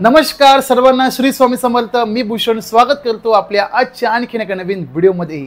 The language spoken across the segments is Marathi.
नमस्कार सर्वांना, श्री स्वामी समर्थ. मी भूषण स्वागत करतो आपल्या आजच्या आणखीन एका नवीन व्हिडिओमध्ये.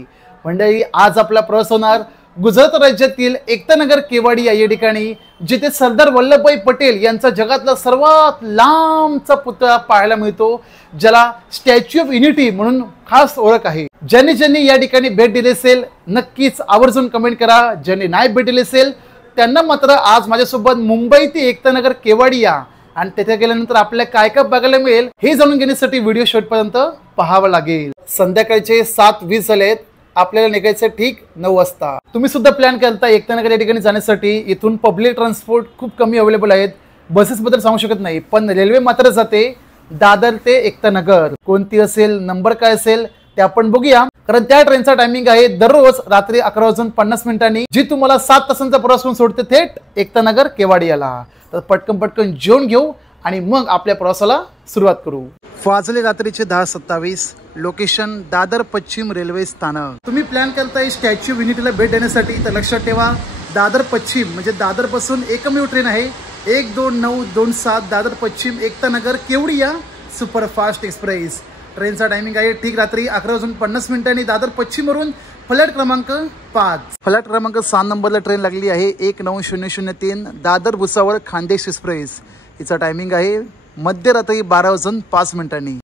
मंडळी, आज आपला प्रवास होणार गुजरात राज्यातील एकतानगर केवाडी या ठिकाणी, जिथे सरदार वल्लभभाई पटेल यांचा जगातला सर्वात लांबचा पुतळा पाहायला मिळतो, ज्याला स्टॅच्यू ऑफ युनिटी म्हणून खास ओळख आहे. ज्यांनी या ठिकाणी भेट दिली असेल नक्कीच आवर्जून कमेंट करा. ज्यांनी नाही भेट दिली असेल त्यांना मात्र आज माझ्यासोबत मुंबई ते एकतानगर केवाडी या आणि तिथे गेल्यानंतर आपल्याला काय काय बघायला मिळेल हे जाणून घेण्यासाठी व्हिडिओ शेवटपर्यंत पाहावा लागेल. संध्याकाळचे 7:20 झालेत. आपल्याला निघायचं ठीक 9 वाजता. तुम्ही सुद्धा प्लॅन करता एकतानगर या ठिकाणी जाण्यासाठी. इथून पब्लिक ट्रान्सपोर्ट खूप कमी अवेलेबल आहेत. बसेस बद्दल सांगू शकत नाही, पण रेल्वे मात्र जाते दादर ते एकतानगर. कोणती असेल, नंबर काय असेल ते आपण बघूया. कारण त्या ट्रेनचा टायमिंग आहे दररोज रात्री 11:50 जी तुम्हाला 7 तासांचा प्रवास करून सोडते थेट एकतानगर केवाडियाला. तर पटकन जेवण घेऊ आणि मग आपल्या प्रवासाला सुरुवात करू. वाजले रात्रीचे 10:27. लोकेशन दादर पश्चिम रेल्वे स्थानक. तुम्ही प्लॅन करताय स्टॅच्यू ऑफ युनिटीला भेट देण्यासाठी तर लक्षात ठेवा, दादर पश्चिम म्हणजे दादर पासून एकमेव ट्रेन आहे 12927 दादर पश्चिम एकतानगर केवडिया सुपरफास्ट एक्सप्रेस. ट्रेनचा टायमिंग आहे ठीक रात्री 11:50 दादर पश्चिम वरून फ्लॅट क्रमांक 5. फ्लॅट क्रमांक 6 नंबरला ट्रेन लागली आहे 19003 दादर भुसावळ खानदेश एक्सप्रेस. हिचा टायमिंग आहे मध्यरात्री 12:05.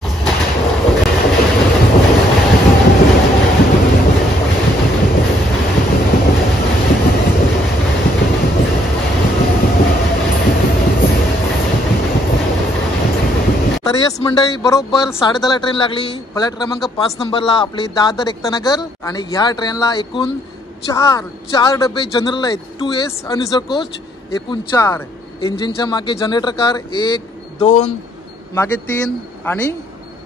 तर यस मंडळी, बरोबर 10:30 ट्रेन लागली फ्लॅट क्रमांक 5 नंबरला आपली दादर एकतानगर. आणि ह्या ट्रेनला एकूण चार डबे जनरल आहेत. 2S अनरिझर्व कोच एकूण 4. इंजिनच्या मागे जनरेटर कार 1, 2, मागे 3 आणि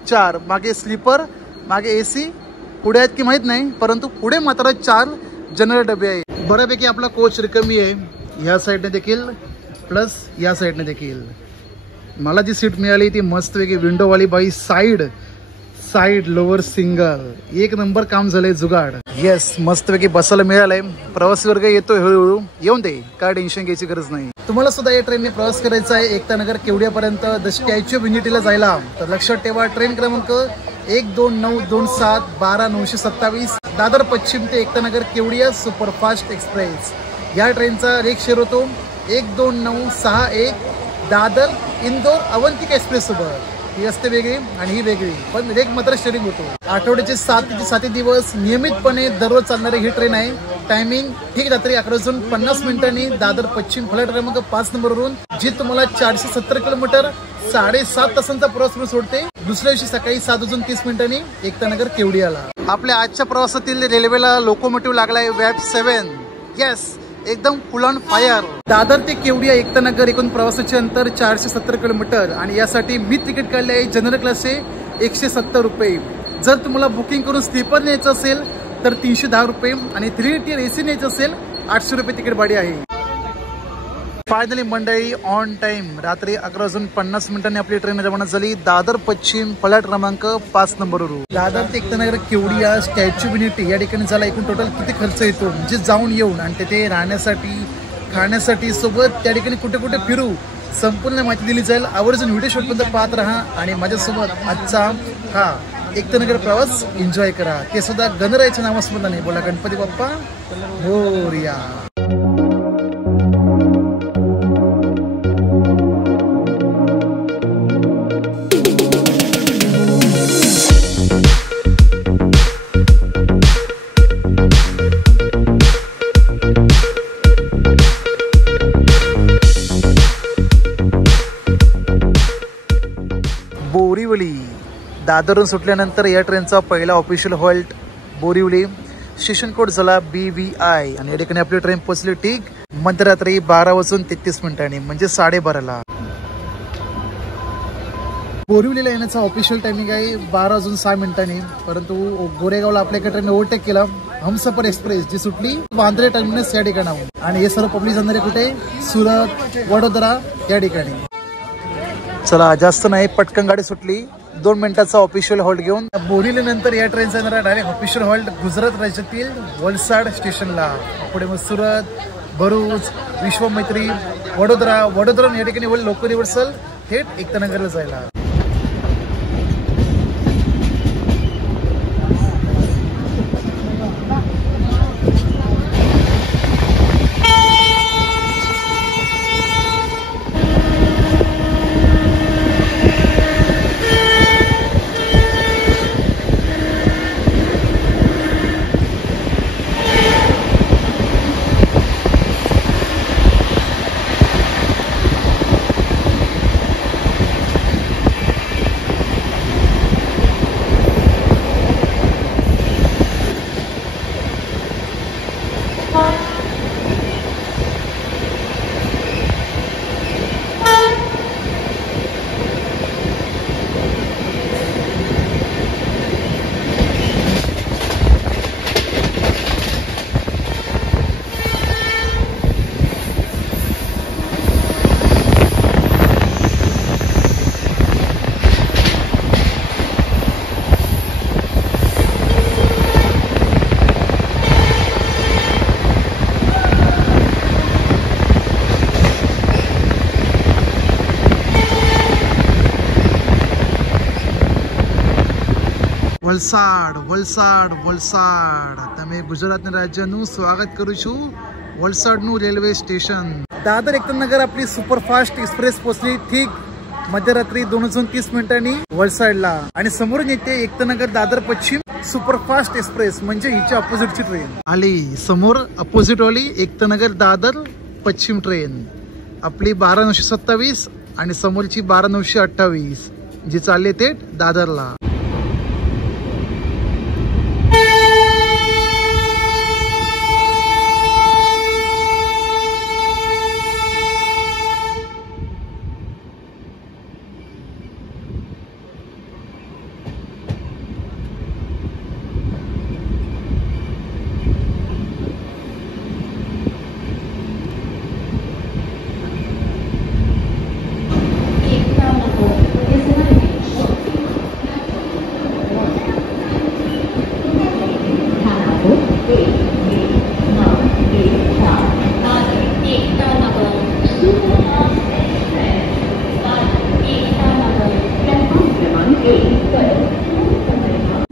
4. मागे स्लीपर, मागे AC. पुढे आहेत की माहीत नाही, परंतु पुढे मात्र 4 जनरल डबे आहेत. बऱ्यापैकी आपला कोच रिकामी आहे. ह्या साईडने देखील प्लस या साईडने देखील. मला जी सीट मिळाली ती मस्तपैकी विंडोवाली बाई. Side lower single. एक नंबर काम झालंय जुगाड. येस, मस्तपैकी बसायला मिळालंय. प्रवासी वर्ग येतोय हळूहळू. येऊन दे, काय टेन्शन घ्यायची गरज नाही. तुम्हाला सुद्धा या ट्रेनने प्रवास करायचा आहे एकतानगर केवडियापर्यंत द स्टॅच्यू ऑफ युनिटीला जायला तर लक्षात ठेवा, ट्रेन क्रमांक 12927 12927 दादर पश्चिम ते एकतानगर केवडिया सुपरफास्ट एक्सप्रेस. या ट्रेनचा रेक शेअर होतो 12961 दादर इंदोर अवंतिका एक्सप्रेस सोबत. ही असते वेगळी आणि ही वेगळी, पण रेक मात्र शेअरिंग होतो. आठवड्याचे 7 दिवस नियमितपणे दररोज चालणारी ही ट्रेन आहे. टायमिंग ठीक रात्री 11:50 दादर पश्चिम फ्लॅट क्रमांक 5 नंबरवरून, जी तुम्हाला 470 किलोमीटर 7.5 तासांचा प्रवास करून सोडते दुसऱ्या दिवशी सकाळी 7:30 एकतानगर केवडियाला. आपल्या आजच्या प्रवासातील रेल्वेला लोकोमोटिव्ह लागलाय वॅब 7. येस, एकदम फुल ऑन फायर. दादर ते केवडिया एकतानगर एकूण प्रवासाचे अंतर 470 किलोमीटर आणि यासाठी मी तिकीट काढले आहे जनरल क्लासचे 170 रुपये. जर तुम्हाला बुकिंग करून स्लीपर न्यायचं असेल तर 310 रुपये आणि 3 tier AC न्यायचं असेल 800 रुपये तिकीट भाडे आहे. फायनली मंडळी, ऑन टाइम रात्री 11:50 आपली ट्रेन रवाना झाली दादर पश्चिम फ्लॅट क्रमांक 5 नंबरवरून. दादर ते Ekta Nagar Kevadia statue of unity या ठिकाणी झाला एकूण टोटल किती खर्च येतो, म्हणजे जाऊन येऊन आणि तिथे राहण्यासाठी खाण्यासाठी सोबत त्या ठिकाणी कुठे कुठे फिरू संपूर्ण माहिती दिली जाईल. आवर्जून व्हिडिओ शेवटपर्यंत पाहत राहा आणि माझ्यासोबत आजचा हा एकतानगर प्रवास एन्जॉय करा. ते सुद्धा गणरायाच्या नावास्मरणाने. बोला गणपती बाप्पा मोरया. बोरिवली. दादरहून सुटल्यानंतर या ट्रेनचा पहिला official halt Borivali. Station code झाला BVI आणि या ठिकाणी आपली ट्रेन पोहोचली ठीक मध्यरात्री 12:33 म्हणजे 12:30ला. बोरिवलीला येण्याचा ऑफिशियल टायमिंग आहे 12:06, परंतु गोरेगावला आपल्याकडे ट्रेन ओव्हरटेक केला हमसफर एक्सप्रेस, जी सुटली वांद्रे टर्मिनस या ठिकाणाहून. आणि हे सर्व पब्लिक जाणारे कुठे, सुरत, वडोदरा या ठिकाणी. चला, जास्त नाही, पटकन गाडी सुटली. 2 मिनिटाचा ऑफिशियल हॉल्ट घेऊन बोरिवली नंतर या ट्रेनचा येणारा डायरेक्ट ऑफिशियल हॉल्ट गुजरात राज्यातील वलसाड स्टेशनला. पुढे मग सुरत, भरूच, विश्वमैत्री, वडोदरा या ठिकाणी लोकल रिव्हर्सल थेट एकतानगरला जायला. વલસાડ વલસાડ વલસાડ તમે ગુજરાતના રાજ્યનું સ્વાગત કરું છું વલસાડનું રેલવે સ્ટેશન દાદર એકતાનગર आपली सुपरफास्ट एक्सप्रेस पोहोचली ठीक मध्यरात्री 2:30 वलसाडला आणि समोरून येते एकतानगर दादर पश्चिम सुपरफास्ट एक्सप्रेस म्हणजे हिच्या अपोजिटची ट्रेन आली समोर अपोजिट वाली एकतानगर दादर पश्चिम ट्रेन आपली 12:927 आणि समोरची 12:928 जी चालली ते दादरला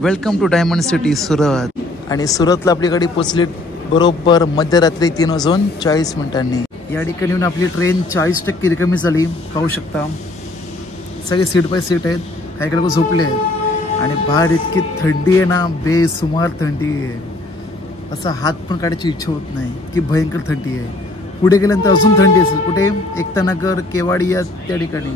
welcome to diamond city Surat आणि सुरतला आपली गाडी पोचली बरोबर मध्यरात्री 3:40 या ठिकाणी येऊन आपली ट्रेन 40% रिकामी झाली पाहू शकता सगळे सीट बाय सीट आहेत काही लोक झोपले आहेत आणि बाहेर इतकी थंडी आहे ना बेसुमार थंडी आहे असा हात पण काढायची इच्छा होत नाही की भयंकर थंडी आहे पुढे गेल्यानंतर अजून थंडी असेल कुठे एकतानगर केवाडी या त्या ठिकाणी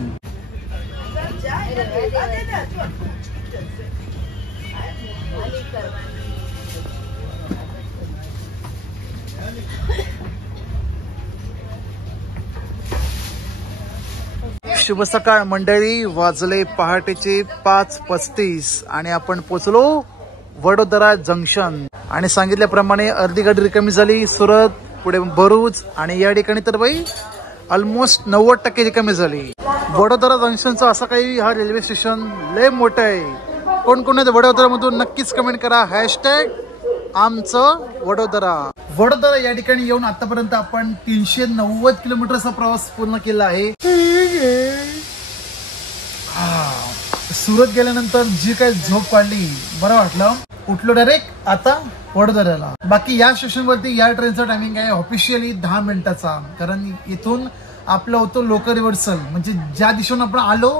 शुभ सकाळ मंडळी वाजले पहाटेचे 5:35 आणि आपण पोचलो वडोदरा जंक्शन आणि सांगितल्याप्रमाणे अर्धी गाडी रिकामी झाली सुरत पुढे भरूच आणि या ठिकाणी तर बाई ऑलमोस्ट 90% रिकामी झाली वडोदरा जंक्शनचा असा काही हा रेल्वे स्टेशन लय मोठं आहे कोण कोण वडोदरा मधून नक्कीच कमेंट करा हॅशटॅग आमचं वडोदरा या ठिकाणी येऊन आतापर्यंत आपण 390 किलोमीटरचा प्रवास पूर्ण केला आहे सुरत गेल्यानंतर जी काही झोप काढली बरं वाटलं उठलो डायरेक्ट आता वडोदऱ्याला बाकी या स्टेशन वरती या ट्रेनचा टायमिंग आहे ऑफिशियली 10 मिनिटाचा कारण इथून आपलं होतं लोकल रिव्हर्सल म्हणजे ज्या दिशेने आपण आलो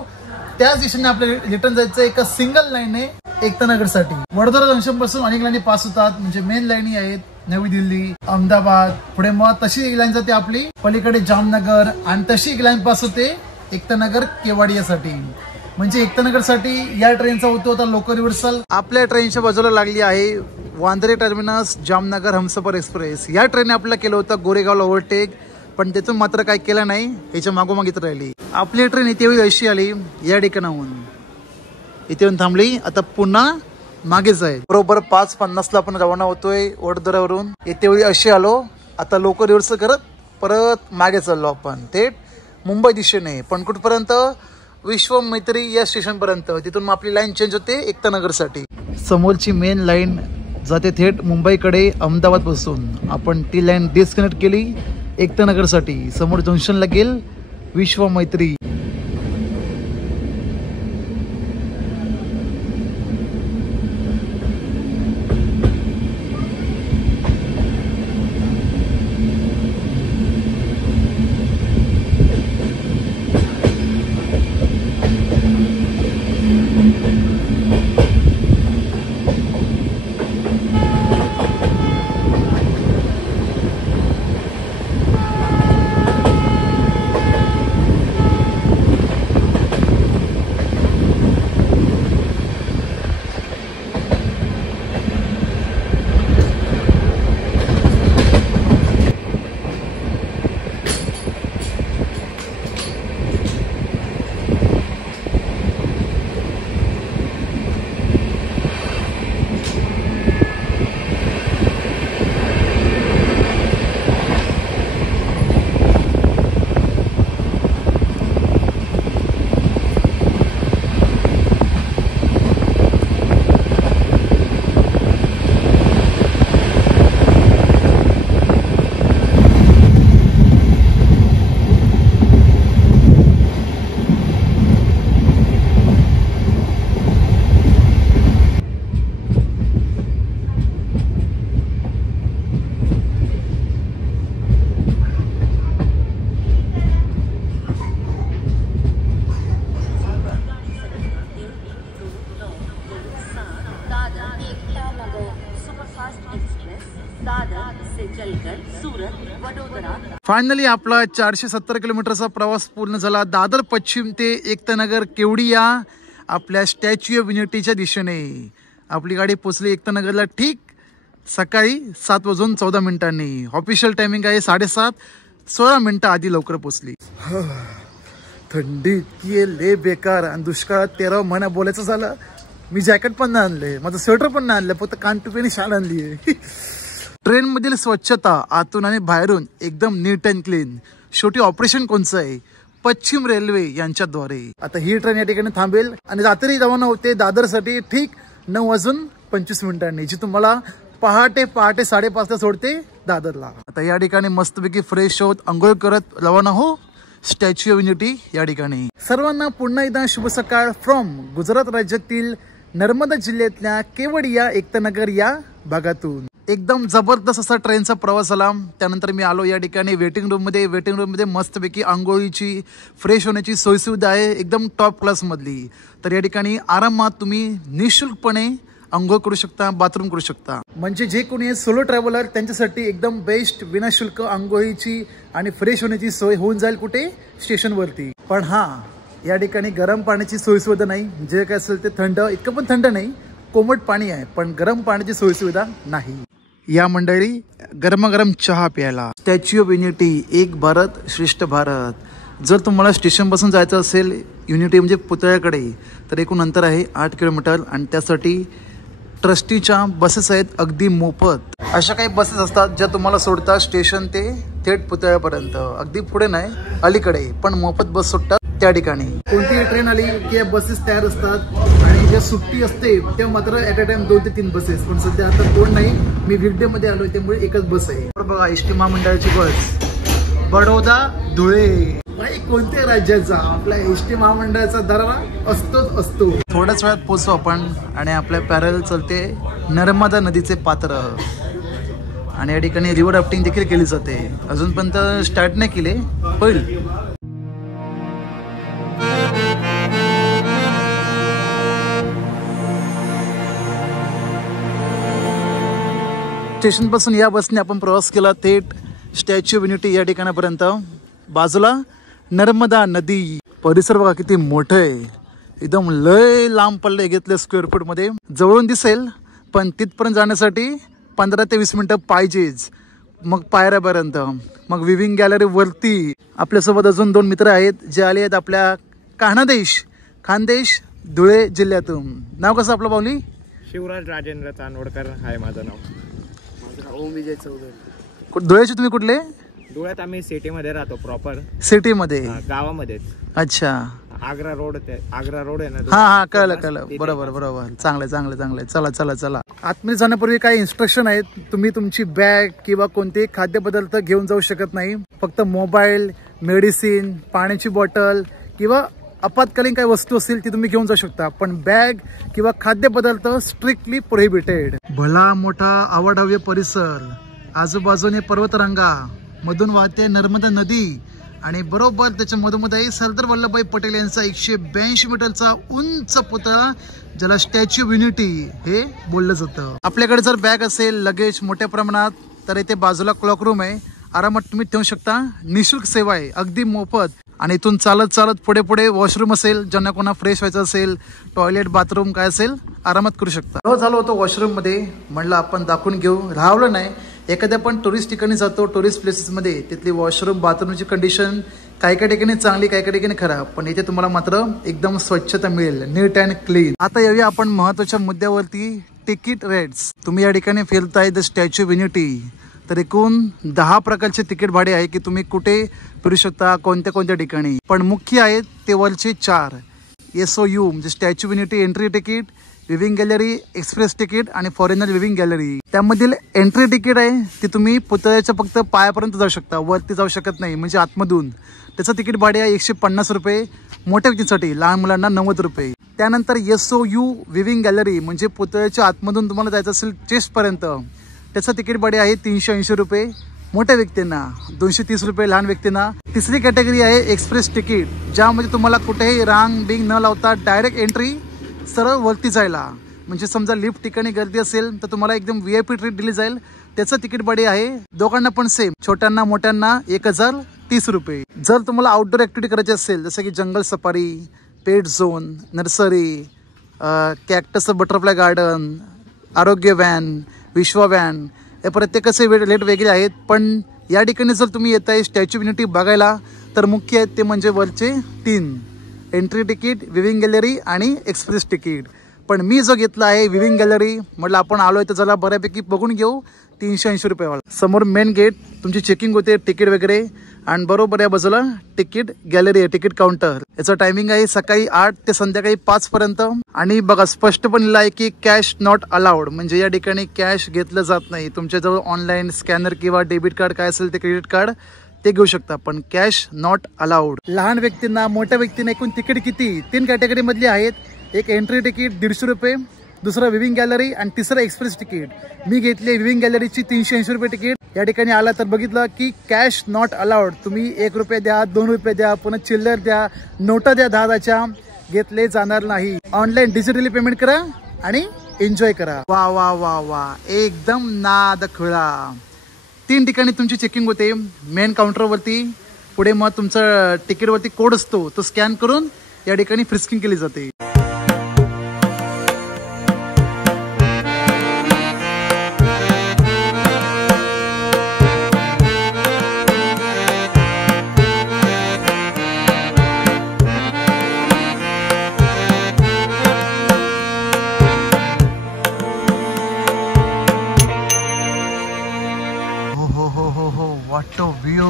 त्याच दिशेने आपल्याला रिटर्न जायचं एका सिंगल लाईन आहे एकतानगर साठी वडोदरा जंक्शन पासून अनेक लाईनी पास होतात म्हणजे मेन लाईनी आहेत नवी दिल्ली अहमदाबाद पुढे मग तशी एक लाईन जाते आपली पलीकडे जामनगर आणि तशी एक लाईन पास होते एकतानगर केवाडियासाठी म्हणजे एकतानगर साठी या ट्रेनचा होतो आता लोकल रिव्हर्सल आपल्या ट्रेनच्या बाजूला लागली आहे वांद्रे टर्मिनस जामनगर हमसफर एक्सप्रेस या ट्रेनने आपल्याला केलं होतं गोरेगावला ओव्हरटेक पण त्यातून मात्र काय केलं नाही याच्या मागोमाग इथं राहिली आपली ट्रेन इथे अशी आली या ठिकाणाहून इथे येऊन थांबली आता पुन्हा मागेच आहे बरोबर 5:50 आपण रवाना होतोय वडोदऱ्यावरून येते वेळी अशी आलो आता लोकल रिव्हर्सल करत परत मागे चाललो आपण थेट मुंबई दिशेने पण कुठपर्यंत विश्व मैत्री या स्टेशन पर्यंत तिथून मग आपली लाईन चेंज होते एकतानगर साठी समोरची मेन लाईन जाते थेट मुंबईकडे अहमदाबाद पासून आपण ती लाईन डिस्कनेक्ट केली एकतानगर साठी समोर जंक्शन लागेल विश्व मैत्री फायनली आपला 470 किलोमीटरचा प्रवास पूर्ण झाला. दादर पश्चिम ते एकतानगर केवडिया आपल्या स्टॅच्यू ऑफ युनिटीच्या दिशेने. आपली गाडी पोचली एकतानगरला ठीक सकाळी 7:14 ऑफिशियल टायमिंग आहे 7:30. 16 मिनिटं आधी लवकर पोचली. थंडी इतकी आहे लय बेकार. आणि दुष्काळात 13 महिना बोलायचं झालं मी जॅकेट पण नाही आणले, माझं स्वेटर पण नाही आणलं, फक्त कानटुपीने शाल आणली आहे. ट्रेन मधील स्वच्छता आतून आणि बाहेरून एकदम नीट अँड क्लीन. शेवटी ऑपरेशन कोणचं आहे? पश्चिम रेल्वे यांच्याद्वारे. आता ही ट्रेन या ठिकाणी थांबेल आणि रात्री रवाना होते दादरसाठी ठीक 9:25 जी तुम्हाला पहाटे 5:30 सोडते दादरला. आता या ठिकाणी मस्तपैकी फ्रेश होत अंघोळ करत रवाना हो स्टॅच्यू ऑफ युनिटी या ठिकाणी. सर्वांना पुन्हा एकदा शुभ सकाळ फ्रॉम गुजरात राज्यातील नर्मदा जिल्ह्यातल्या केवडिया एकतानगर या भागातून. एकदम जबरदस्त असा ट्रेनचा प्रवास झाला. त्यानंतर मी आलो या ठिकाणी वेटिंग रूम मध्ये मस्तपैकी आंघोळीची फ्रेश होण्याची सोयीसुविधा आहे एकदम टॉप क्लास मधली. तर या ठिकाणी आरामात तुम्ही निःशुल्कपणे आंघोळ करू शकता, बाथरूम करू शकता. म्हणजे जे कोणी सोलो ट्रॅव्हलर त्यांच्यासाठी एकदम बेस्ट विनाशुल्क आंघोळीची आणि फ्रेश होण्याची सोय होऊन जाईल कुठे स्टेशनवरती. पण हा या ठिकाणी गरम पाण्याची सोयीसुविधा नाही. जे काय असेल ते थंड, इतकं पण थंड नाही, कोमट पाणी आहे पण गरम पाण्याची सोयीसुविधा नाही. या मंडळी गरमागरम चहा प्यायला. स्टॅच्यू ऑफ युनिटी एक भारत श्रेष्ठ भारत. जर तुम्हाला स्टेशन पासून जायचं असेल युनिटी म्हणजे पुतळ्याकडे तर एकूण अंतर आहे 8 किलोमीटर आणि त्यासाठी ट्रस्टीच्या बसेस आहेत अगदी मोफत. अशा काही बसेस असतात ज्या तुम्हाला सोडतात स्टेशन ते थेट पुतळ्यापर्यंत. अगदी पुढे नाही अलीकडे, पण मोफत बस सुटतात त्या ठिकाणी. कोणतीही ट्रेन आली की या बसेस तयार असतात आणि ज्या सुट्टी असते त्या मात्र ऍट अ टाइम 2 ते 3 बसेस. पण सध्या आता 2 नाही, मी वीकडे मध्ये आलोय त्यामुळे एकच बस आहे. बघा एसटी महामंडळाची बस बडोदा धुळे. भाई कोणत्या राज्याचा आपल्या एसटी महामंडळाचा दरारा असतोच असतो. थोड्याच वेळात पोहोचू आपण आणि आपल्या पॅरल चलते नर्मदा नदीचे पात्र. आणि या ठिकाणी रिव्हर राफ्टिंग देखील केली जाते. अजूनपर्यंत स्टार्ट नाही केले, होईल. स्टेशन पासून या बसने आपण प्रवास केला थेट स्टॅच्यू ऑफ युनिटी या ठिकाणापर्यंत. बाजूला नर्मदा नदी. परिसर बघा किती मोठं आहे, एकदम लय लांब पल्ले घेतले स्क्वेअर फूट मध्ये. जवळून दिसेल पण तिथपर्यंत जाण्यासाठी 15 ते 20 मिनिटं पाहिजेच. मग पायऱ्यापर्यंत, मग विविंग गॅलरी वरती. आपल्यासोबत अजून 2 मित्र आहेत जे आले आहेत आपल्या खानदेश धुळे जिल्ह्यातून. नाव कसं आपलं पावली? शिवराज राजेंद्र चांदवडकर आहे माझं नाव. ओम विजय चौधरी. धुळ्याचे तुम्ही कुठले? धुळ्यात आम्ही सिटी मध्ये राहतो, प्रॉपर सिटी मध्ये, गावामध्ये. अच्छा. आग्रा रोड आहे ना. हा कळलं. बरोबर. चांगले. चला. आतमध्ये जाण्यापूर्वी काही इन्स्ट्रक्शन आहेत. तुम्ही तुमची बॅग किंवा कोणतेही खाद्यपदार्थ घेऊन जाऊ शकत नाही. फक्त मोबाईल, मेडिसिन, पाण्याची बॉटल किंवा आपत्कालीन काही वस्तू असतील ती तुम्ही घेऊन जाऊ शकता. पण बॅग किंवा खाद्यपदार्थ स्ट्रिक्टली प्रोहिबिटेड. भला मोठा आवडहव्य परिसर, आजूबाजूने पर्वतरांगा, मधून वाहते नर्मदा नदी आणि बरोबर त्याच्या मधोमध आहे सरदार वल्लभभाई पटेल यांचा 182 मीटरचा उंच पुतळा ज्याला स्टॅच्यू ऑफ युनिटी हे बोललं जातं. आपल्याकडे जर बॅग असेल, लगेज मोठ्या प्रमाणात, तर इथे बाजूला क्लॉक रूम आहे, आरामात तुम्ही ठेवू शकता. निःशुल्क सेवा आहे, अगदी मोफत. आणि इथून चालत पुढे वॉशरूम असेल, ज्यांना कोणा फ्रेश व्हायचं असेल, टॉयलेट बाथरूम काय असेल आरामात करू शकता. झालो होतो वॉशरूम मध्ये, म्हणलं आपण दाखवून घेऊ. राहवलं नाही. एखाद्या पण टुरिस्ट ठिकाणी जातो, टुरिस्ट प्लेसेस मध्ये, तिथली वॉशरूम बाथरूमची कंडिशन काही ठिकाणी चांगली, काही ठिकाणी खराब, पण इथे तुम्हाला मात्र एकदम स्वच्छता मिळेल, नीट अँड क्लीन. आता येऊया आपण महत्वाच्या मुद्द्यावरती, तिकीट रेट्स. तुम्ही या ठिकाणी फिरताय द स्टॅच्यू ऑफ युनिटी, तर एकूण 10 प्रकारचे तिकीट भाडे आहे की तुम्ही कुठे फिरू शकता, कोणत्या ठिकाणी. पण मुख्य आहेत ते वरचे 4. SOU म्हणजे statue of unity entry ticket, viewing gallery, express ticket आणि फॉरेनर विविंग गॅलरी. त्यामधील एंट्री तिकीट आहे ती तुम्ही पुतळ्याच्या फक्त पायापर्यंत जाऊ शकता, वरती जाऊ शकत नाही, म्हणजे आतमधून. त्याचं तिकीट भाडे आहे 150 रुपये. मोठ्या व्यक्तीसाठी, लहान मुलांना 90 रुपये. त्यानंतर SOU विविंग गॅलरी म्हणजे पुतळ्याच्या आतमधून तुम्हाला जायचं असेल चेस्टपर्यंत, त्याचं तिकीट भाडे आहे 380 रुपये मोठ्या व्यक्तींना, 230 रुपये लहान व्यक्तींना. तिसरी कॅटेगरी आहे एक्सप्रेस तिकीट, ज्यामध्ये तुम्हाला कुठेही रांग बिंग न लावता डायरेक्ट एंट्री, सरळ वरती जायला. म्हणजे समजा लिफ्ट ठिकाणी गर्दी असेल तर तुम्हाला एकदम VIP ट्रीट दिली जाईल, त्याचं तिकीट भाडे आहे दोघांना पण सेम, छोट्यांना मोठ्यांना 1030 रुपये. जर तुम्हाला आउटडोर ऍक्टिव्हिटी करायची असेल जसं की जंगल safari, pet zone, nursery, cactus butterfly garden, आरोग्य व्हॅन, विश्वा व्हॅन, हे प्रत्येकाचे रेट वेगळे आहेत. पण या ठिकाणी जर तुम्ही येत आहे स्टॅच्यू ऑफ युनिटी बघायला तर मुख्य आहेत ते म्हणजे वरचे 3 एंट्री तिकीट, विविंग गॅलरी आणि एक्सप्रेस तिकीट. पण मी जो घेतला आहे विविंग गॅलरी, म्हटलं आपण आलोय तर जरा बऱ्यापैकी बघून घेऊ. 380 रुपयेवाला. समोर मेन गेट तुमची चेकिंग होते तिकीट वगैरे, आणि बरोबर या बाजूला तिकीट गॅलरी आहे, तिकीट काउंटर. याचं टायमिंग आहे सकाळी 8 ते संध्याकाळी 5 पर्यंत. आणि बघा स्पष्ट पण लिहिलं आहे की कॅश नॉट अलाउड, म्हणजे या ठिकाणी कॅश घेतलं जात नाही. तुमच्याजवळ ऑनलाईन स्कॅनर किंवा डेबिट कार्ड काय असेल ते, क्रेडिट कार्ड ते घेऊ शकता, पण कॅश नॉट अलाउड. लहान व्यक्तींना, मोठ्या व्यक्तींना एकूण तिकीट किती 3 कॅटेगरी मधली आहेत. एक एंट्री तिकीट 150 रुपये, दुसरं विविंग गॅलरी आणि तिसरं एक्सप्रेस तिकीट. मी घेतली विविंग गॅलरीची 380 रुपये तिकीट. या ठिकाणी आला तर बघितलं की कॅश नॉट अलाउड. तुम्ही 1 रुपये द्या, 2 रुपये द्या, पुन्हा चिल्लर द्या, नोटा द्या 10च्या, घेतले जाणार नाही. ऑनलाईन डिजिटली पेमेंट करा आणि एन्जॉय करा. वा वा वा वा, एकदम नाद खुळा. 3 ठिकाणी तुमची चेकिंग होते. मेन काउंटरवरती, पुढे मग तुमचं तिकीटवरती कोड असतो, तो स्कॅन करून या ठिकाणी फ्रिस्किंग केली जाते. वाटतो व्ह्यू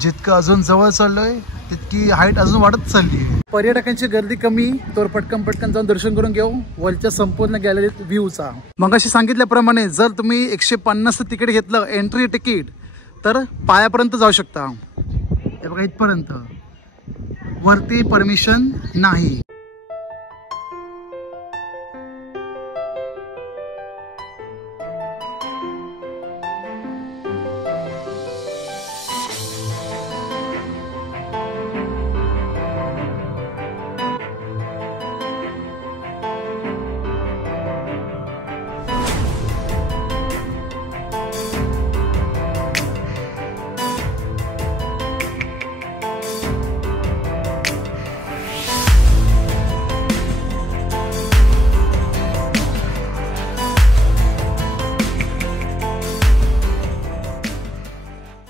जितकं अजून जवळ चाललोय तितकी हाईट अजून वाढत चालली आहे. पर्यटकांची गर्दी कमी, तर पटकन जाऊन दर्शन करून घेऊ वरच्या संपूर्ण गॅलरीत व्ह्यूचा. मग अशी सांगितल्याप्रमाणे जर तुम्ही 150 तिकीट घेतलं एंट्री तिकीट तर पायापर्यंत जाऊ शकता. हे बघा इथपर्यंत, वरती परमिशन नाही.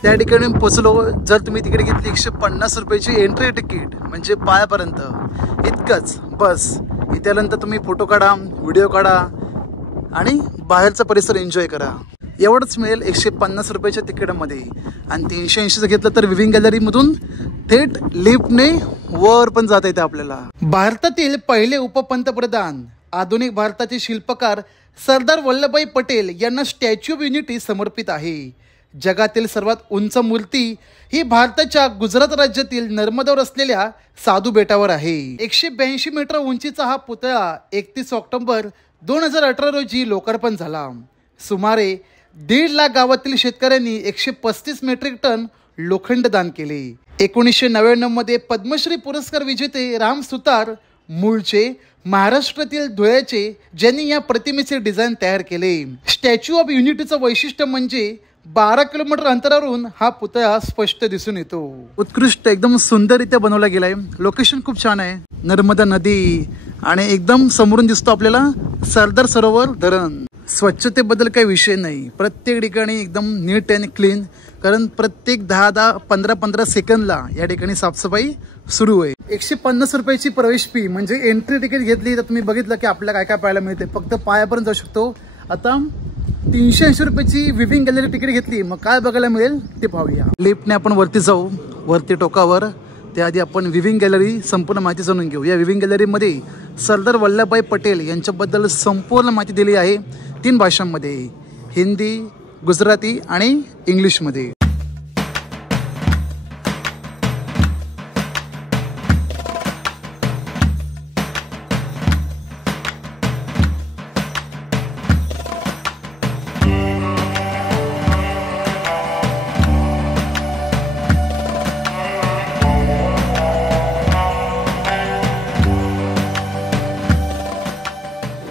त्या ठिकाणी पोचलो. जर तुम्ही तिकीट घेतली 150 रुपयाची एंट्री तिकीट म्हणजे पायापर्यंत, इतकंच बस. इथल्यानंतर तुम्ही फोटो काढा, व्हिडिओ काढा आणि बाहेरचा परिसर एन्जॉय करा. एवढंच मिळेल 150 रुपयाच्या तिकीटामध्ये. आणि 380 घेतलं तर विविंग गॅलरीमधून थेट लिफ्टने वर पण जाता येते आपल्याला. भारतातील पहिले उपपंतप्रधान, आधुनिक भारताचे शिल्पकार सरदार वल्लभभाई पटेल यांना स्टॅच्यू ऑफ युनिटी समर्पित आहे. जगातील सर्वात उंच मूर्ती ही भारताच्या गुजरात राज्यातील नर्मदावर असलेल्या साधू बेटावर आहे. 182 मीटर उंचीचा हा पुतळा 31 ऑक्टोबर 2018 रोजी लोकार्पण झाला. सुमारे 1.5 लाख गावातील शेतकऱ्यांनी 135 मेट्रिक टन लोखंड दान केले. 1999 मध्ये पद्मश्री पुरस्कार विजेते राम सुतार, मूळचे महाराष्ट्रातील धुळ्याचे, ज्यांनी या प्रतिमेचे डिझाईन तयार केले. स्टॅच्यू ऑफ युनिटीचं वैशिष्ट्य म्हणजे 12 किलोमीटर अंतरावरून हा पुतळा स्पष्ट दिसून येतो. उत्कृष्ट, एकदम सुंदररित्या बनवला गेलाय. लोकेशन खूप छान आहे. नर्मदा नदी आणि एकदम समोरून दिसतो आपल्याला सरदार सरोवर धरण. स्वच्छतेबद्दल काही विषय नाही. प्रत्येक ठिकाणी एकदम नीट अँड क्लीन, कारण प्रत्येक 10-10, 15-15 सेकंदला या ठिकाणी साफसफाई सुरू आहे. 150 रुपयाची प्रवेश फी म्हणजे एंट्री तिकीट घेतली तर तुम्ही बघितलं की आपल्याला काय काय पाहायला मिळते. फक्त पायापर्यंत जाऊ शकतो. आता 380 रुपयाची विविंग गॅलरी तिकीट घेतली, मग काय बघायला मिळेल ते पाहूया. लिफ्टने आपण वरती जाऊ, वरती टोकावर. त्याआधी आपण विविंग गॅलरी संपूर्ण माहिती जाणून घेऊ. या विविंग गॅलरीमध्ये सरदार वल्लभभाई पटेल यांच्याबद्दल संपूर्ण माहिती दिली आहे 3 भाषांमध्ये, हिंदी, गुजराती आणि इंग्लिशमध्ये.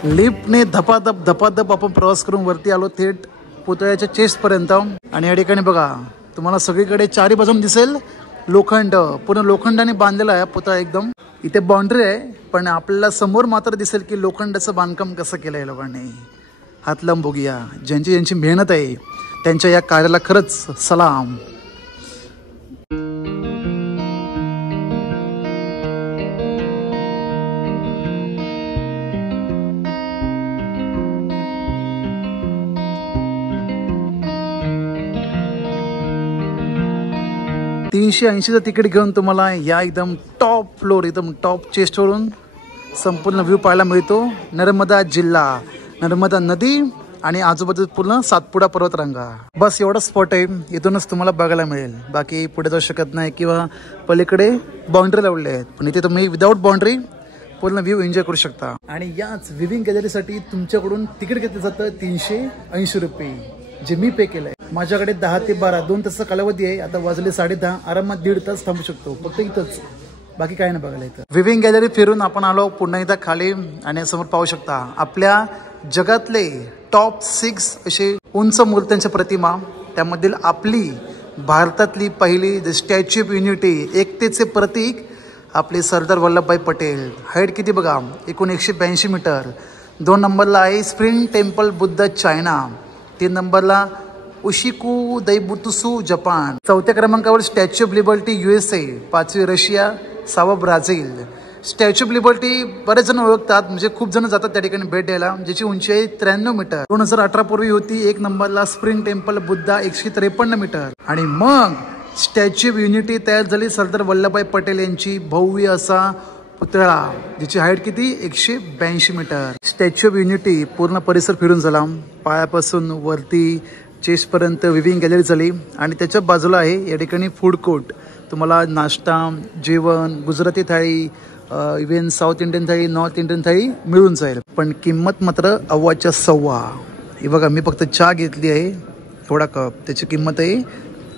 लिफ्टने धपाधप आपण प्रवास करून वरती आलो थेट पुतळ्याच्या चेस्ट पर्यंत. आणि या ठिकाणी बघा तुम्हाला सगळीकडे चारी बाजून दिसेल लोखंड, पूर्ण लोखंडाने बांधलेला आहे पुतळा एकदम. इथे बाउंड्री आहे पण आपल्याला समोर मात्र दिसेल की लोखंडाचं बांधकाम कसं केलं आहे लोकांनी. हात लांब बघूया. ज्यांची मेहनत आहे त्यांच्या या कार्याला खरंच सलाम. $380चं तिकीट घेऊन तुम्हाला या एकदम टॉप फ्लोर, एकदम टॉप चेस्टवरून संपूर्ण व्ह्यू पाहायला मिळतो. नर्मदा जिल्हा, नर्मदा नदी आणि आजूबाजूला पूर्ण सातपुडा पर्वतरांगा. बस एवढा स्पॉट आहे, इथूनच तुम्हाला बघायला मिळेल. बाकी पुढे जाऊ शकत नाही किंवा पलीकडे बाउंड्री लावले आहेत, पण इथे तुम्ही विदाऊट बाउंड्री पूर्ण व्ह्यू एन्जॉय करू शकता. आणि याच विविंग गॅलरीसाठी तुमच्याकडून तिकीट घेतलं जातं $380, जे मी पे केलंय. माझ्याकडे 10 ते 12 2 तासाचा कालावधी आहे. आता वाजले 10:30, आरामात 1.5 तास थांबू शकतो फक्त इथंच, बाकी काय नाही बघायला इथं. विविंग गॅलरी फिरून आपण आलो पुन्हा एकदा खाली आणि समोर पाहू शकता आपल्या जगातले टॉप 6 असे उंच मूर्त्यांच्या प्रतिमा. त्यामधील आपली भारतातली पहिली द स्टॅच्यू ऑफ युनिटी, एकतेचे प्रतीक आपले सरदार वल्लभभाई पटेल. हाईट किती बघा, एकूण 182 मीटर. 2 नंबरला आहे स्प्रिंग टेम्पल बुद्ध चायना. 3 नंबरला उशिकू दैबुतुसू जपान. 4थ्या क्रमांकावर स्टॅच्यू ऑफ लिबर्टी USA. 5वी रशिया, 6वं ब्राझील. स्टॅच्यू ऑफ लिबर्टी बरेच जण ओळखतात, म्हणजे खूप जण जातात त्या ठिकाणी भेट द्यायला, ज्याची उंची आहे 93 मीटर. 2018 पूर्वी होती. 1 नंबरला स्प्रिंग टेम्पल बुद्धा 153 मीटर. आणि मग स्टॅच्यू ऑफ युनिटी तयार झाली सरदार वल्लभभाई पटेल यांची भव्य असा पुतळा, ज्याची हाईट किती 182 मीटर. स्टॅच्यू ऑफ युनिटी पूर्ण परिसर फिरून झाला, पायापासून वरती चेस्ट पर्यंत विविंग गॅलरी झाली. आणि त्याच्या बाजूला आहे या ठिकाणी फूड कोर्ट. तुम्हाला नाश्ता, जेवण, गुजराती थाळी, इव्हन साऊथ इंडियन थाळी, नॉर्थ इंडियन थाळी मिळून जाईल. पण किंमत मात्र $1.25 सव्वा. हे बघा मी फक्त चहा घेतली आहे थोडा कप, त्याची किंमत आहे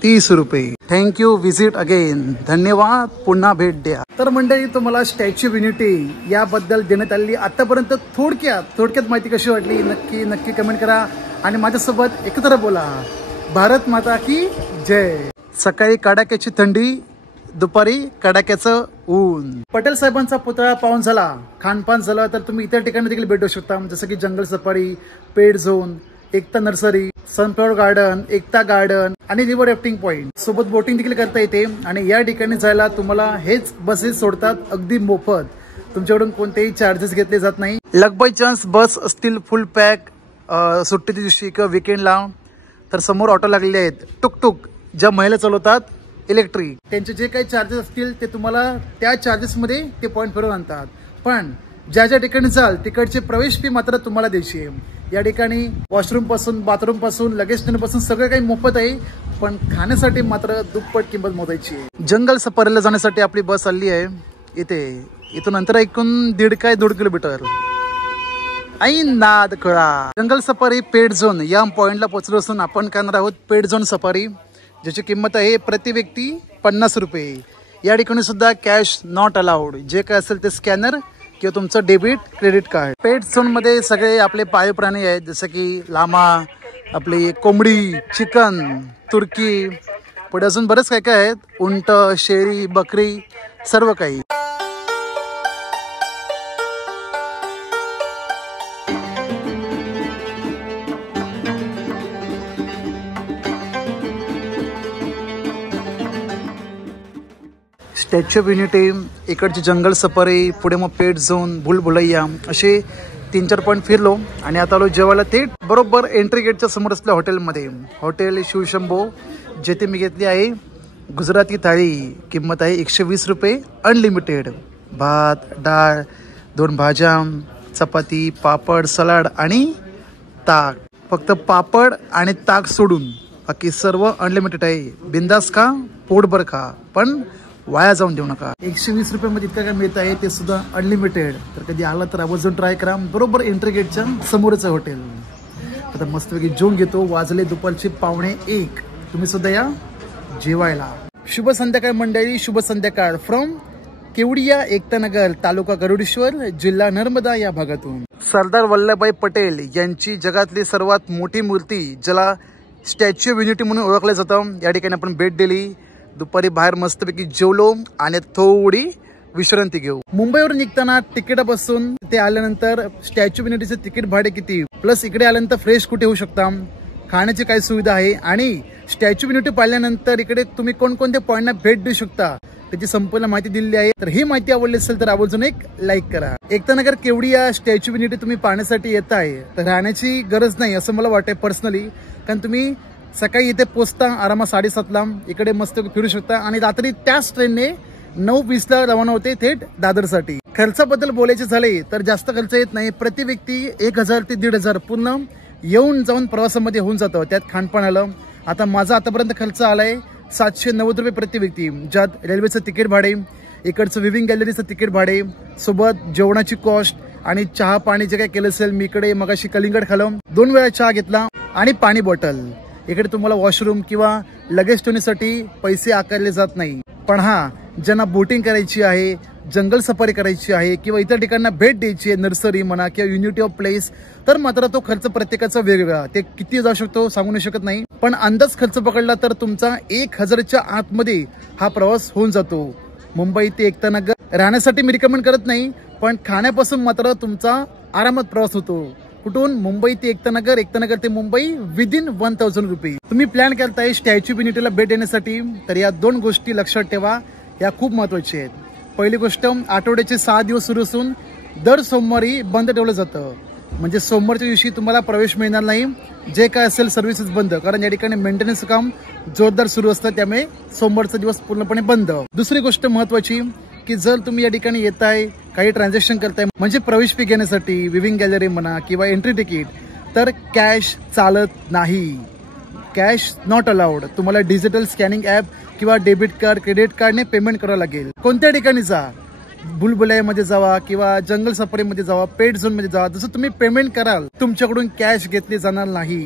$30. Thank you, visit again. धन्यवाद, पुन्हा भेट द्या. तर मंडळी तुम्हाला स्टॅच्यू ऑफ युनिटी याबद्दल देण्यात आलेली आतापर्यंत थोडक्यात माहिती कशी वाटली नक्की कमेंट करा आणि माझ्यासोबत एकत्र बोला. भारत माता की जय. सकाळी कडाक्याची थंडी, दुपारी कडाक्याचं ऊन. पटेल साहेबांचा पुतळा पाहून झाला, खानपान झालं, तर तुम्ही इतर ठिकाणी देखील भेटू शकता, जसं की जंगल सफारी, पेड झोन, एकता नर्सरी, सनफ्लॉवर गार्डन, एकता गार्डन आणि रिव्हर राफ्टिंग पॉइंट. सोबत बोटिंग देखील करता येते. आणि या ठिकाणी जायला तुम्हाला हेच बसेस सोडतात अगदी मोफत, तुमच्याकडून कोणतेही चार्जेस घेतले जात नाही. लक बाय चान्स बस असतील फुल पॅक सुट्टीच्या दिवशी किंवा विकेंडला, तर समोर ऑटो लागलेले आहेत टुकटुक, ज्या महिला चालवतात इलेक्ट्रिक. त्यांचे जे काही चार्जेस असतील ते तुम्हाला त्या चार्जेसमध्ये ते पॉईंट फिरवून आणतात. पण ज्या ठिकाणी जाल तिकडचे प्रवेश फी मात्र तुम्हाला द्यायची आहे. या ठिकाणी वॉशरूम पासून, बाथरूम पासून, लगेज पासून सगळं काही मोफत आहे, पण खाण्यासाठी मात्र दुप्पट किंमत मोजायची आहे. जंगल सफारीला जाण्यासाठी आपली बस आली आहे इथे. इथून अंतर ऐकून 1.5 किलोमीटर. नाद खळा. जंगल सफारी पेड झोन या पॉइंटला पोहोचलो असून आपण करणार आहोत पेड झोन सफारी, ज्याची किंमत आहे प्रति व्यक्ती $50. या ठिकाणी सुद्धा कॅश नॉट अलाउड. जे काय असेल ते स्कॅनर किंवा तुमचं डेबिट क्रेडिट कार्ड. पेट झोन मध्ये सगळे आपले पाळीव प्राणी आहेत, जसं की लामा, आपली कोंबडी, चिकन, तुर्की, पुढे अजून बरेच काय आहेत, उंट, शेळी, बकरी, सर्व काही. स्टॅच्यू ऑफ युनिटी, इकडची जंगल सफारी, पुढे मग पेट झोन, भूलभुलैया, असे 3-4 पॉईंट फिरलो आणि आता आलो जेवायला थेट बरोबर एंट्री गेटच्या समोर असल्या हॉटेलमध्ये. हॉटेल शिवशंभो, जेथे मी घेतली आहे गुजराती थाळी. किंमत आहे $120, अनलिमिटेड. भात, डाळ, 2 भाज्या, चपाती, पापड, सलाड आणि ताक. फक्त पापड आणि ताक सोडून बाकी सर्व अनलिमिटेड आहे. बिंदास खा, पोटभर खा, पण वाया जाऊन देऊ नका. $120 मध्ये इतकं काय मिळत आहे ते सुद्धा अनलिमिटेड. तर कधी आला तर आवर्जून ट्राय करा. बरोबर एंट्री गेटच्या समोरच आहे हॉटेल. आता मस्तपैकी जेवून घेतो. वाजले दुपारचे 12:45. तुम्ही सुद्धा या जेवायला. शुभ संध्याकाळ मंडळी, शुभ संध्याकाळ फ्रॉम केवडिया एकतानगर तालुका गरुडेश्वर जिल्हा नर्मदा या भागातून सरदार वल्लभभाई पटेल यांची जगातली सर्वात मोठी मूर्ती ज्याला स्टॅच्यू ऑफ युनिटी म्हणून ओळखलं जातं या ठिकाणी आपण भेट दिली. दुपारी बाहेर मस्तपैकी जेवलो आणि थोडी विश्रांती घेऊ. मुंबईवरून निघताना तिकिटापासून ते आल्यानंतर स्टॅच्यू ऑफ युनिटीचे तिकीट भाडे किती, प्लस इकडे आल्यानंतर फ्रेश कुठे होऊ शकता, खाण्याची काय सुविधा आहे आणि स्टॅच्यू ऑफ युनिटी पाहिल्यानंतर इकडे तुम्ही कोणकोणत्या पॉईंटना भेट देऊ शकता त्याची संपूर्ण माहिती दिलेली आहे. तर ही माहिती आवडली असेल तर आवर्जून एक लाईक करा. Ekta Nagar Kevadia statue of unity तुम्ही पाहण्यासाठी येत आहे तर राहण्याची गरज नाही असं मला वाटतं पर्सनली, कारण तुम्ही सकाळी इथे पोहोचता आरामात 7:30ला, इकडे मस्त फिरू शकता आणि रात्री त्याच ट्रेनने 9:20ला रवाना होते थेट दादरसाठी. खर्चाबद्दल बोलायचे झाले तर जास्त खर्च येत नाही. प्रति व्यक्ती 1,000 ते 1,500 पूर्ण येऊन जाऊन प्रवासामध्ये होऊन जातं. त्यात खाणपान आलं. आता माझा आतापर्यंत खर्च आलाय 790 रुपये प्रति व्यक्ती, ज्यात रेल्वेचं तिकीट भाडे, इकडचं विविंग गॅलरीचं तिकीट भाडे, सोबत जेवणाची कॉस्ट आणि चहा पाणी जे काय केलं असेल. मी इकडे मगाशी कलिंगड खाल्लं, 2 वेळा चहा घेतला आणि पाणी बॉटल. इकडे तुम्हाला वॉशरूम किंवा लगेज ठेवण्यासाठी पैसे आकारले जात नाही. पण हा, ज्यांना बोटिंग करायची आहे, जंगल सफारी करायची आहे किंवा इतर ठिकाणना भेट द्यायची आहे, नर्सरी म्हणा किंवा युनिटी ऑफ प्लेस, तर मात्र तो खर्च प्रत्येकाचा वेगवेगळा. ते किती जाऊ शकतो सांगू नाही शकत नाही, पण अंदाज खर्च पकडला तर तुमचा 1,000च्या आतमध्ये हा प्रवास होऊन जातो. मुंबई ते एकतानगर राहण्यासाठी मी रिकमेंड करत नाही, पण खाण्यापासून मात्र तुमचा आरामात प्रवास होतो. कुठून? मुंबई ते एकतानगर, एकतानगर ते मुंबई विदिन 1,000 रुपये. तुम्ही प्लॅन करताय स्टॅच्यू ऑफ युनिटीला भेट देण्यासाठी तर या 2 गोष्टी लक्षात ठेवा, या खूप महत्वाच्या आहेत. पहिली गोष्ट, आठवड्याचे 6 दिवस सुरू असून दर सोमवारी बंद ठेवलं जातं. म्हणजे सोमवारच्या दिवशी तुम्हाला प्रवेश मिळणार नाही. जे काय असेल सर्व्हिसेस बंद, कारण या ठिकाणी मेंटेनन्स काम जोरदार सुरू असतं, त्यामुळे सोमवारचा दिवस पूर्णपणे बंद. दुसरी गोष्ट महत्वाची की जर तुम्ही या ठिकाणी येताय, काही ट्रान्झॅक्शन करताय म्हणजे प्रवेश फी घेण्यासाठी, विविंग गॅलरी म्हणा किंवा एंट्री तिकीट, तर कॅश चालत नाही. Cash not allowed. तुम्हाला डिजिटल स्कॅनिंग ऍप किंवा डेबिट कार्ड, क्रेडिट कार्डने पेमेंट करावं लागेल. कोणत्या ठिकाणी जा, बुलबुलामध्ये जावा किंवा जंगल सफारीमध्ये जावा, पेड झोन मध्ये जावा, जसं तुम्ही पेमेंट कराल तुमच्याकडून कॅश घेतली जाणार नाही.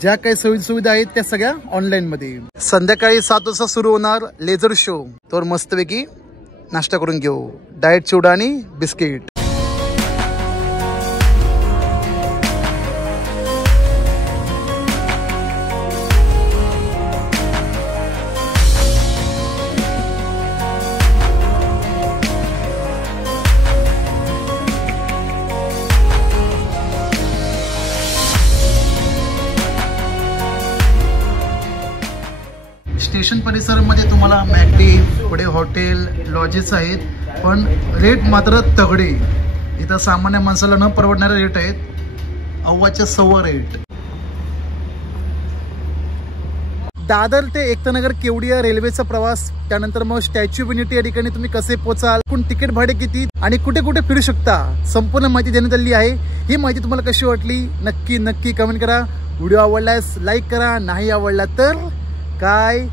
ज्या काही सुविधा आहेत त्या सगळ्या ऑनलाईन मध्ये. संध्याकाळी 7 वाजता सुरू होणार लेझर शो, तर मस्तपैकी नाश्ता करून घेऊ. डाएट चिवडा आणि बिस्किट. स्टेशन परिसरामध्ये तुम्हाला मॅकडी, पुढे हॉटेल, लॉजेस आहेत, पण रेट मात्र तगडे. इथं सामान्य माणसाला न परवडणारे रेट आहेत, 1.25 रेट. दादर ते एकतानगर केवडिया रेल्वेचा प्रवास, त्यानंतर मग स्टॅच्यू ऑफ युनिटी या ठिकाणी तुम्ही कसे पोचाल, कोण तिकीट भाडे किती आणि कुठे कुठे फिरू शकता, संपूर्ण माहिती देण्यात आली आहे. ही माहिती तुम्हाला कशी वाटली नक्की कमेंट करा. व्हिडिओ आवडल्यास लाईक करा, नाही आवडला तर काय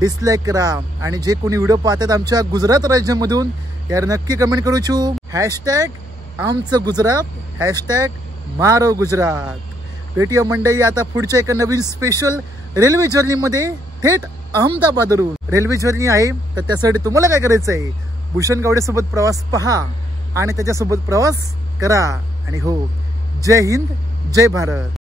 डिसलाईक करा. आणि जे कोणी व्हिडिओ पाहतात आमच्या गुजरात राज्यामधून यार नक्की कमेंट करूचू. हॅशटॅग आमचं गुजरात, हॅशटॅग मारो गुजरात. भेटूया मंडळी आता पुढच्या एका नवीन स्पेशल रेल्वे जर्नीमध्ये थेट अहमदाबादवरून. रेल्वे जर्नी आहे तर त्यासाठी तुम्हाला काय करायचं आहे, भूषण गावडेसोबत प्रवास पहा आणि त्याच्यासोबत प्रवास करा. आणि हो, जय हिंद, जय भारत.